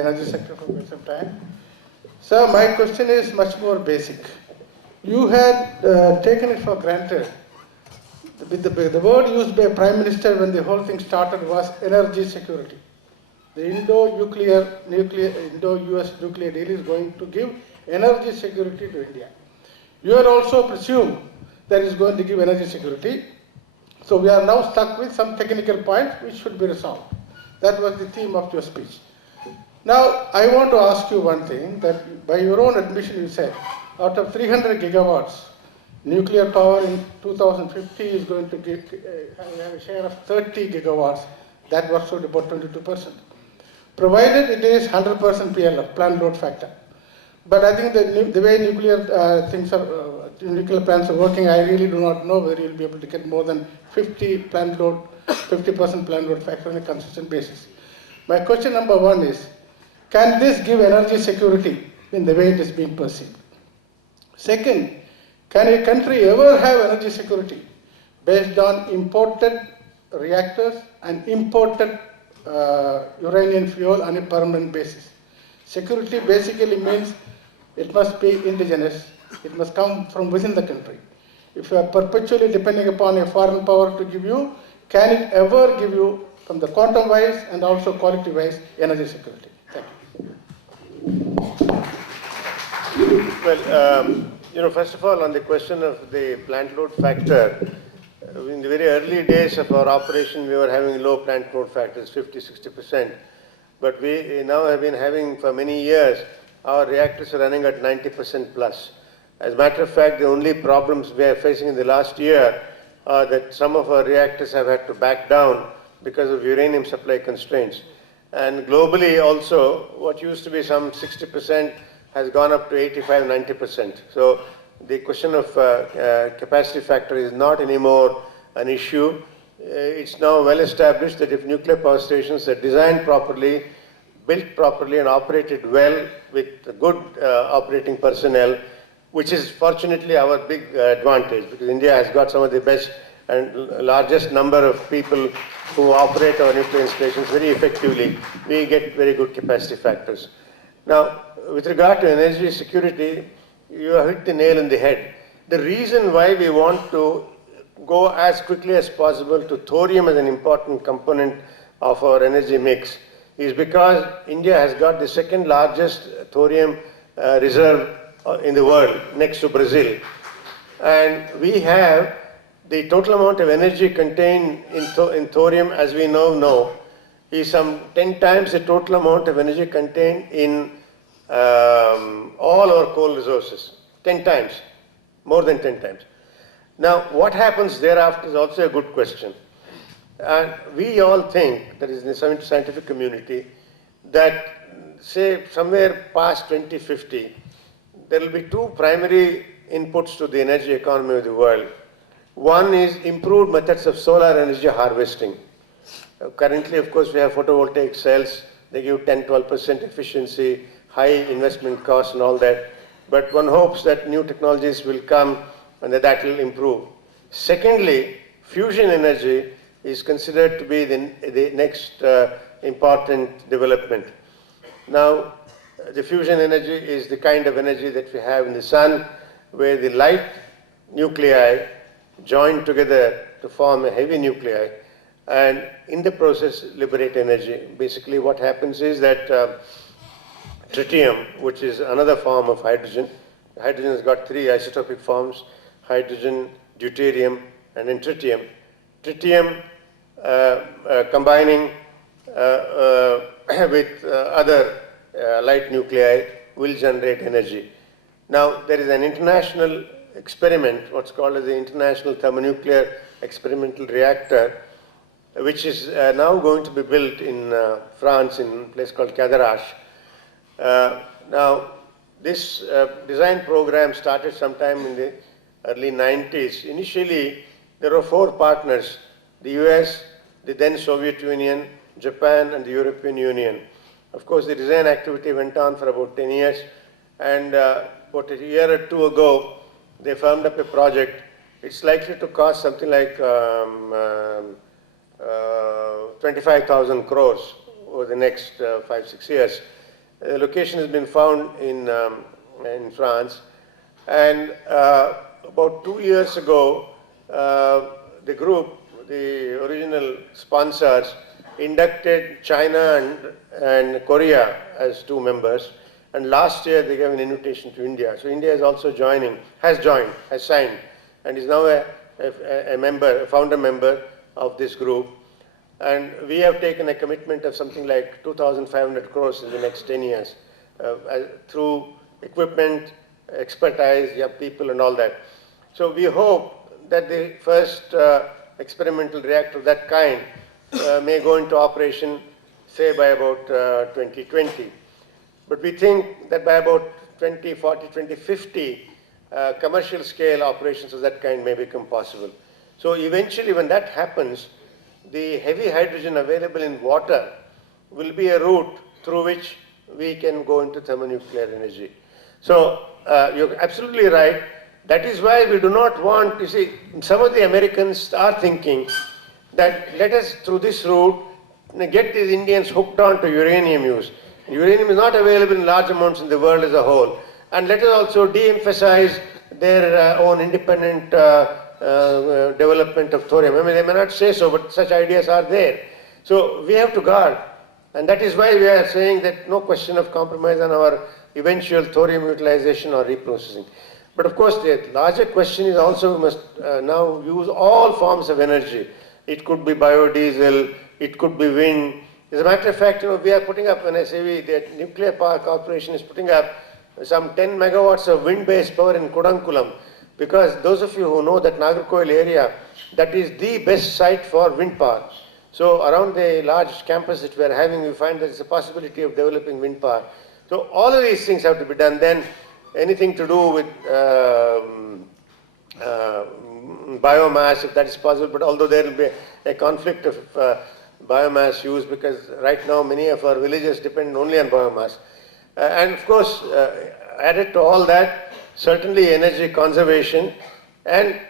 Energy sector for quite some time. Sir, my question is much more basic. You had taken it for granted. The word used by Prime Minister when the whole thing started was energy security. The Indo-US nuclear deal is going to give energy security to India. You had also presumed that it's going to give energy security. So we are now stuck with some technical points which should be resolved. That was the theme of your speech. Now, I want to ask you one thing, that by your own admission you said, out of 300 gigawatts, nuclear power in 2050 is going to have a share of 30 gigawatts. That works out about 22%. Provided it is 100% PLF, plant load factor. But I think the way nuclear nuclear plants are working, I really do not know whether you'll be able to get more than 50% plant load factor on a consistent basis. My question number one is, can this give energy security in the way it is being perceived? Second, can a country ever have energy security based on imported reactors and imported uranium fuel on a permanent basis? Security basically means it must be indigenous, it must come from within the country. If you are perpetually depending upon a foreign power to give you, can it ever give you, from the quantum wise and also quality wise, energy security? Thank you. Well, first of all, on the question of the plant load factor, in the very early days of our operation, we were having low plant load factors, 50–60%. But we now have been having, for many years, our reactors are running at 90% plus. As a matter of fact, the only problems we are facing in the last year are that some of our reactors have had to back down because of uranium supply constraints. And globally also, what used to be some 60% has gone up to 85–90%. So the question of capacity factor is not anymore an issue. It's now well established that if nuclear power stations are designed properly, built properly and operated well with good operating personnel, which is fortunately our big advantage, because India has got some of the best and largest number of people who operate our nuclear installations very effectively. We get very good capacity factors. Now, with regard to energy security, you have hit the nail on the head. The reason why we want to go as quickly as possible to thorium as an important component of our energy mix is because India has got the second largest thorium reserve in the world, next to Brazil. And we have the total amount of energy contained in thorium, as we now know, is some 10 times the total amount of energy contained in all our coal resources. 10 times, more than 10 times. Now, what happens thereafter is also a good question. And we all think, that is in the scientific community, that say somewhere past 2050, there will be two primary inputs to the energy economy of the world. One is improved methods of solar energy harvesting. Currently, of course, we have photovoltaic cells. They give 10–12% efficiency, high investment costs and all that. But one hopes that new technologies will come and that will improve. Secondly, fusion energy is considered to be the next important development. Now, the fusion energy is the kind of energy that we have in the sun, where the light nuclei join together to form a heavy nuclei, and in the process liberate energy. Basically what happens is that tritium, which is another form of hydrogen. Hydrogen has got three isotopic forms: hydrogen, deuterium, and then tritium. Tritium combining with other light nuclei will generate energy. Now, there is an international experiment, what's called as the International Thermonuclear Experimental Reactor, which is now going to be built in France, in a place called Cadarache. Now, this design program started sometime in the early 90s. Initially, there were 4 partners: the US, the then Soviet Union, Japan, and the European Union. Of course, the design activity went on for about 10 years, and about a year or 2 ago, they firmed up a project. It's likely to cost something like 25,000 crores over the next 5–6 years. location has been found in France. And about 2 years ago, the group, the original sponsors, inducted China and Korea as 2 members. And last year they gave an invitation to India. So India is also has signed, and is now a member, a founder member of this group. And we have taken a commitment of something like 2,500 crores in the next 10 years through equipment, expertise, people and all that. So we hope that the first experimental reactor of that kind may go into operation, say, by about 2020. But we think that by about 2040, 2050, commercial scale operations of that kind may become possible. So eventually, when that happens, the heavy hydrogen available in water will be a route through which we can go into thermonuclear energy. So you're absolutely right. That is why we do not want, you see, some of the Americans are thinking that let us, through this route, get these Indians hooked on to uranium use. Uranium is not available in large amounts in the world as a whole. And let us also de-emphasize their own independent development of thorium. I mean, they may not say so, but such ideas are there. So we have to guard. And that is why we are saying that no question of compromise on our eventual thorium utilization or reprocessing. But of course, the larger question is also we must now use all forms of energy. It could be biodiesel, it could be wind. As a matter of fact, we are putting up, when I say we, the Nuclear Power Corporation is putting up some 10 megawatts of wind-based power in Kudankulam, because those of you who know that Nagarkoil area, that is the best site for wind power. So around the large campus that we are having, we find there is a possibility of developing wind power. So all of these things have to be done. Then anything to do with biomass, if that is possible, but although there will be a conflict of biomass use, because right now many of our villages depend only on biomass. And of course, added to all that, certainly energy conservation, and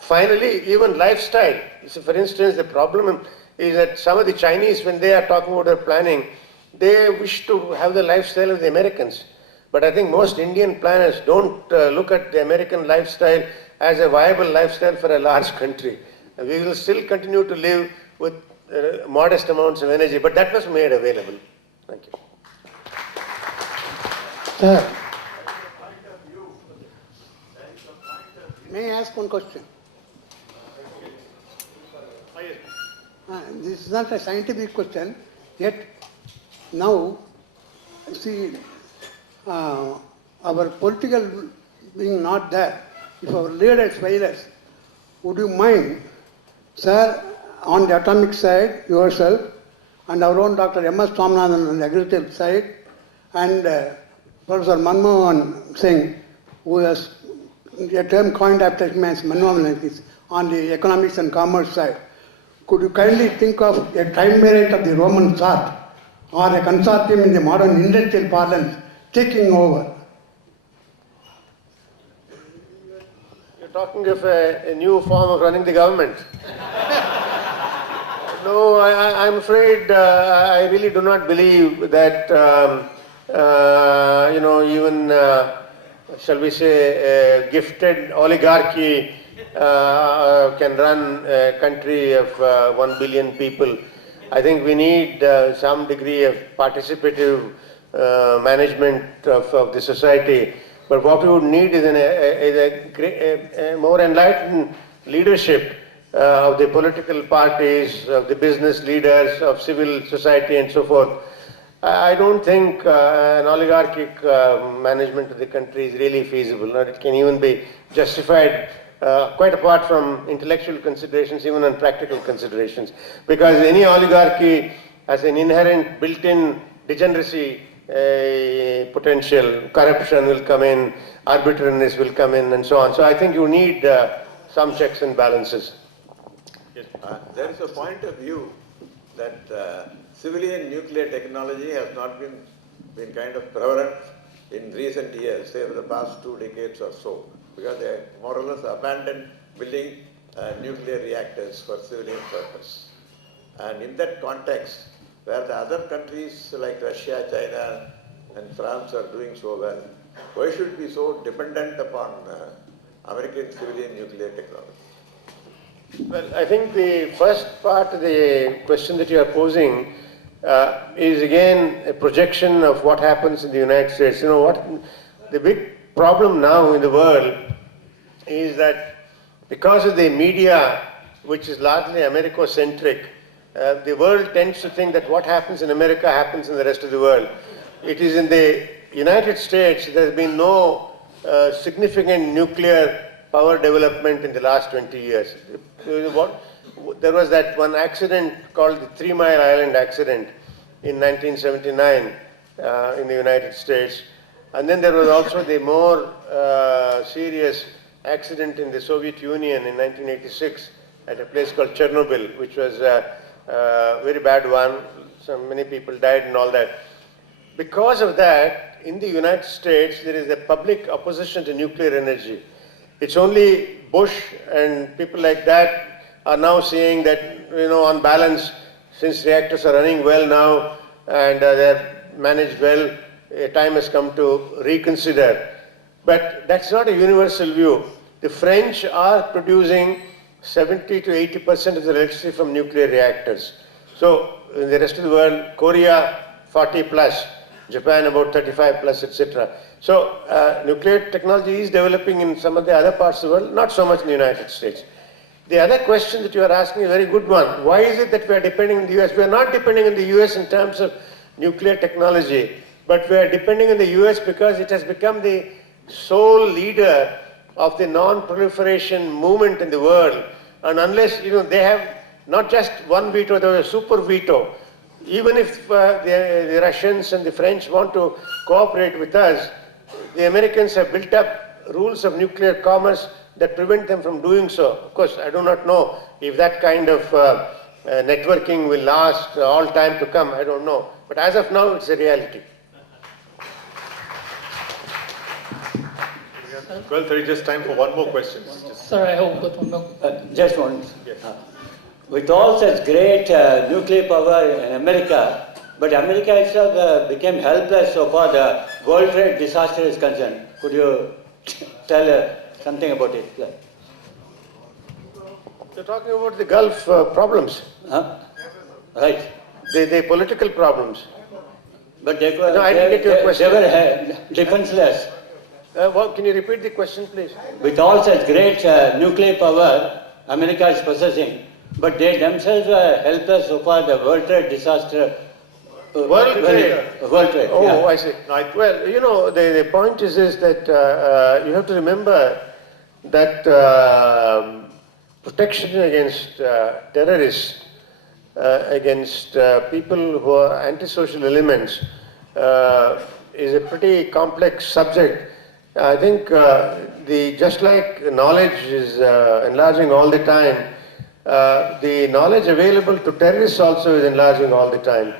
finally even lifestyle. So for instance, the problem is that some of the Chinese, when they are talking about their planning, they wish to have the lifestyle of the Americans. But I think most Indian planners don't look at the American lifestyle as a viable lifestyle for a large country. We will still continue to live with modest amounts of energy, but that was made available. Thank you. Sir, may I ask one question? This is not a scientific question, yet now, see, our political being not there, if our leaders fail us, would you mind, sir, on the atomic side, yourself, and our own Dr.M.R Sreenivasan on the agricultural side, and Professor Manmohan Singh, who has a term coined after him as Manmohan, on the economics and commerce side. Could you kindly think of a triumvirate of the Roman sort, or a consortium in the modern industrial parlance taking over? You're talking of a new form of running the government. No, I'm afraid I really do not believe that, even, shall we say, a gifted oligarchy can run a country of 1 billion people. I think we need some degree of participative management of the society. But what we would need is a more enlightened leadership of the political parties, of the business leaders, of civil society and so forth. I don't think an oligarchic management of the country is really feasible, or it can even be justified quite apart from intellectual considerations, even on practical considerations. Because any oligarchy has an inherent built-in degeneracy potential, corruption will come in, arbitrariness will come in, and so on. So I think you need some checks and balances. Yes. There is a point of view that civilian nuclear technology has not been kind of prevalent in recent years, say over the past 2 decades or so, because they more or less abandoned building nuclear reactors for civilian purpose. And in that context, where the other countries like Russia, China, and France are doing so well, why should we be so dependent upon American civilian nuclear technology? Well, I think the first part of the question that you are posing is again a projection of what happens in the United States. You know what? The big problem now in the world is that because of the media, which is largely Americocentric, the world tends to think that what happens in America happens in the rest of the world. It is in the United States there has been no significant nuclear power development in the last 20 years. There was that one accident called the 3 Mile Island accident in 1979 in the United States. And then there was also the more serious accident in the Soviet Union in 1986 at a place called Chernobyl, which was a very bad one. So many people died and all that. Because of that, in the United States, there is a public opposition to nuclear energy. It's only Bush and people like that are now saying that, you know, on balance, since reactors are running well now and they're managed well, a time has come to reconsider. But that's not a universal view. The French are producing 70 to 80% of the electricity from nuclear reactors. So in the rest of the world, Korea 40 plus, Japan about 35 plus, etc. So nuclear technology is developing in some of the other parts of the world, not so much in the United States. The other question that you are asking is a very good one. Why is it that we are depending on the US? We are not depending on the US in terms of nuclear technology, but we are depending on the US because it has become the sole leader of the non-proliferation movement in the world. And unless, you know, they have not just one veto, they have a super veto. Even if the Russians and the French want to cooperate with us, the Americans have built up rules of nuclear commerce that prevent them from doing so. Of course, I do not know if that kind of networking will last all time to come. I don't know. But as of now, it's a reality. 12:30, just time for one more question. Sir, I hope got one more. Just one. Yes. With all such great nuclear power in America, but America itself became helpless so far the World Trade disaster is concerned. Could you tell something about it? Yeah. You're talking about the Gulf problems. Huh? Right. The political problems. But they were, No, I didn't get your question. They were defenseless. Can you repeat the question, please? With all such great nuclear power America is possessing, but they themselves were helpless so far the World Trade disaster. World Trade? World Trade, Oh, yeah. I see. Well, you know, the point is that you have to remember that protection against terrorists, against people who are antisocial elements, is a pretty complex subject. I think just like knowledge is enlarging all the time, the knowledge available to terrorists also is enlarging all the time.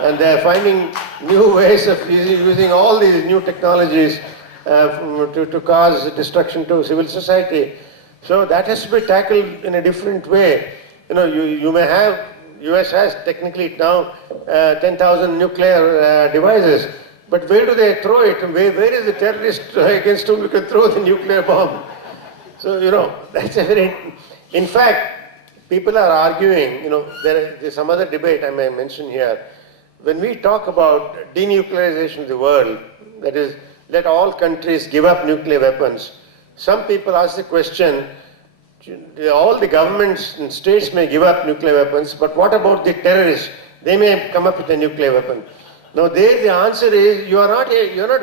And they are finding new ways of using all these new technologies to cause destruction to civil society. So that has to be tackled in a different way. You know, you may have, US has technically now 10,000 nuclear devices, but where do they throw it? Where is the terrorist against whom you can throw the nuclear bomb? So, you know, that's a very, in fact, people are arguing, you know, there's some other debate I may mention here. When we talk about denuclearization of the world, that is, let all countries give up nuclear weapons, some people ask the question, all the governments and states may give up nuclear weapons, but what about the terrorists? They may come up with a nuclear weapon. Now there the answer is, you're not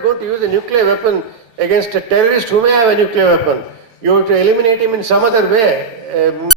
going to use a nuclear weapon against a terrorist who may have a nuclear weapon. You have to eliminate him in some other way.